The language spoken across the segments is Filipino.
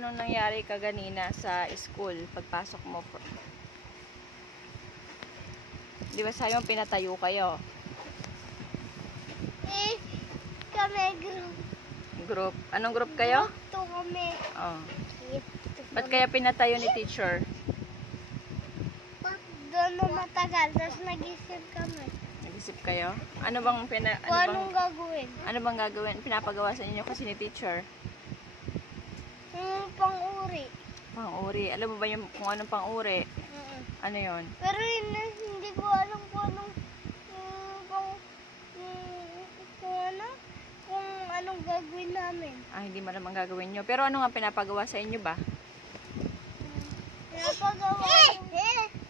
Anong nangyari kaganina sa school pagpasok mo? Di ba sa'yo pinatayo kayo? Kami group. Group. Anong group kayo? Group 2 kami. Oh. Ba't kaya pinatayo ni teacher? Doon na matagal, tapos nag-isip kami. Nag-isip kayo? Ano bang Anong gagawin? Ano bang gagawin? Pinapagawa sa inyo kasi ni teacher? Pang-uri. Pang-uri. Alam mo ba yung kung anong pang-uri? Ano yon? Pero hindi ko alam kung anong gagawin namin. Hindi mo naman gagawin nyo. Pero ano nga pinapagawa sa inyo ba? Pinapagawa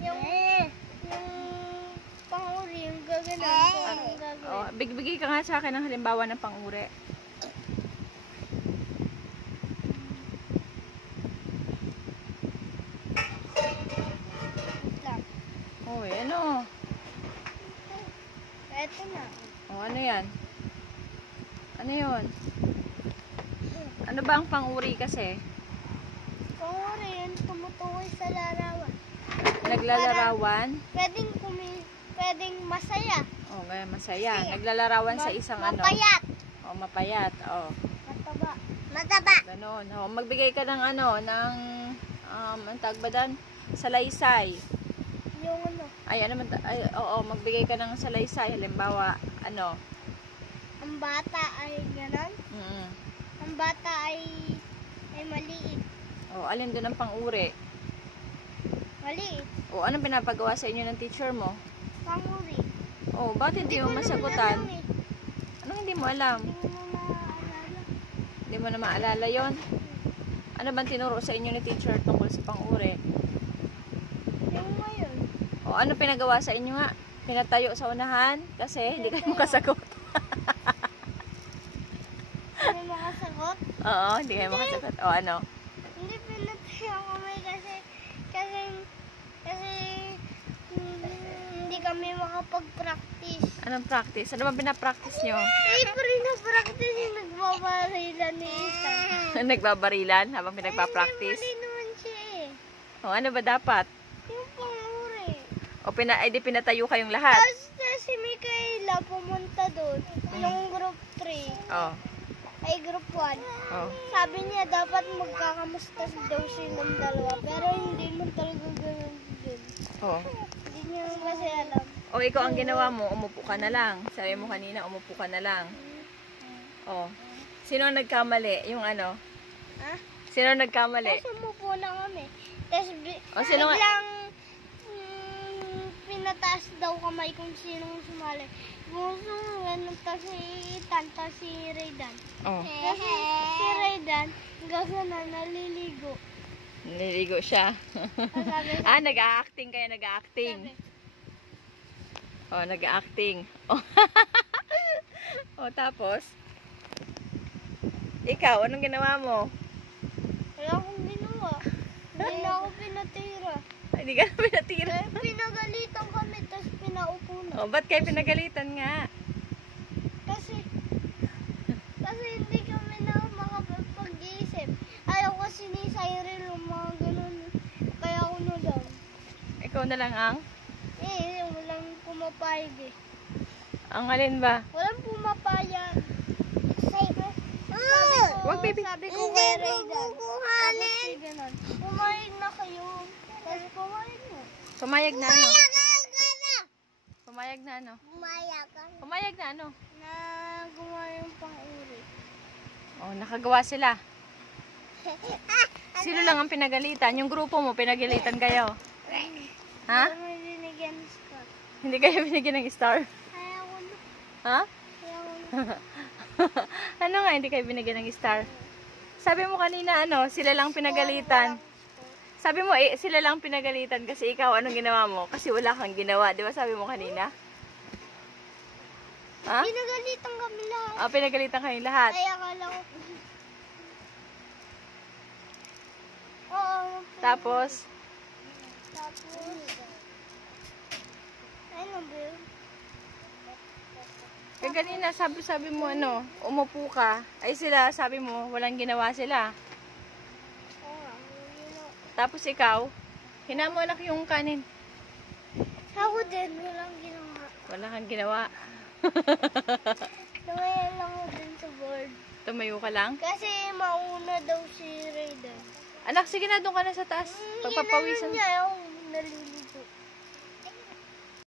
yung pang-uri, yung gagawin namin. Anong gagawin? Bigay ka nga sa akin ng halimbawa ng pang-uri. Ano? Eto na. Ano yan? Ano yun? Ano ba ang pang-uri kasi? Pang-uri yun, tumutukoy sa larawan. Naglalarawan? Pwedeng masaya. Masaya. Naglalarawan sa isang mapayat. Mapayat. Mataba. Ganon. Magbigay ka ng ang tawag ba dan? Salaysay. Yung ano? Magbigay ka ng salaysay. Halimbawa, Ang bata ay ganon? Ang bata ay maliit. Alin doon ang pang-uri? Maliit. Anong pinapagawa sa inyo ng teacher mo? Pang-uri. Bakit hindi mo masagutan? Anong hindi mo alam? Hindi mo maalala. Hindi mo na maalala yon? Ano bang tinuro sa inyo ni teacher tungkol sa pang-uri? Yung ngayon. Ano pinagawa sa inyo nga? Pinatayo sa unahan? Kasi hindi kayo makasagot. Hindi makasagot? Oo, hindi kayo makasagot. Ano? Hindi pinatayo kami kasi hindi kami makapag-practice. Anong practice? Ano bang pinapractice nyo? Pina-practice yung nagbabarilan ni Isa. Nagbabarilan habang pinagpa-practice? Mali naman siya Ano ba dapat? Yung pang-uri. Di pinatayo kayong lahat? Tapos si Micaela pumunta doon. Yung group 3. Ay group 1. Sabi niya dapat magkakamusta daw silang dalawa. Pero hindi mo talaga gano'n din. Hindi niya kasi alam. Ikaw ang ginawa mo, umupo ka na lang. Sabi mo kanina, umupo ka na lang. Sino ang nagkamali? Yung ano? Sino ang nagkamali? Tapos umupo na kami. Tapos biglang pinataas daw kamay kung sinong sumali. Ganun si Ethan, tapos si Raydan. Kasi si Raydan, gagana, naliligo. Naliligo siya. Nag-a-acting kayo, nag-a-acting. Nag-a-acting. Tapos? Ikaw, anong ginawa mo? Wala akong ginawa. Hindi na ako pinatira. Hindi ka na pinatira? Pinagalitan kami, tapos pinaupo na. Ba't kayo pinagalitan nga? Kasi hindi kami na makapag-isip. Ayaw kasi ni Cyril yung mga ganun. Kaya ako na lang. Ikaw na lang ang? Walang pumapayag Ang alin ba? Walang pumapayag. Sabi ko kay Raydan. Pumayag na kayo. Tapos pumayag na. Pumayag na ano? Pumayag na ano? Pumayag na ano? Na gumawa yung pang-uri. Nakagawa sila. Sino lang ang pinagalitan? Yung grupo mo, pinagalitan kayo? Ha? May binigyan ng star. Hindi kayo binigyan ng star? Ayaw ko na. Ha? Ayaw ko na. Ano nga, hindi kayo binigyan ng star? Sabi mo kanina, sila lang pinagalitan. Sabi mo, sila lang pinagalitan kasi ikaw, anong ginawa mo? Kasi wala kang ginawa. Di ba sabi mo kanina? Ha? Pinagalitan kami lahat. Pinagalitan kayong lahat. Ay, akala ko. Tapos? Ano ba yun? Kanina, sabi mo umupo ka. Ay sila, sabi mo, walang ginawa sila. Tapos ikaw, hinamo anak yung kanin. Ako din, walang ginawa. Wala kang ginawa. Tumayan lang ako din sa board. Tumayo ka lang? Kasi mauna daw si Raider. Anak, sige na, doon ka na sa taas. Pagpapawisan. Niya, yung nalilito.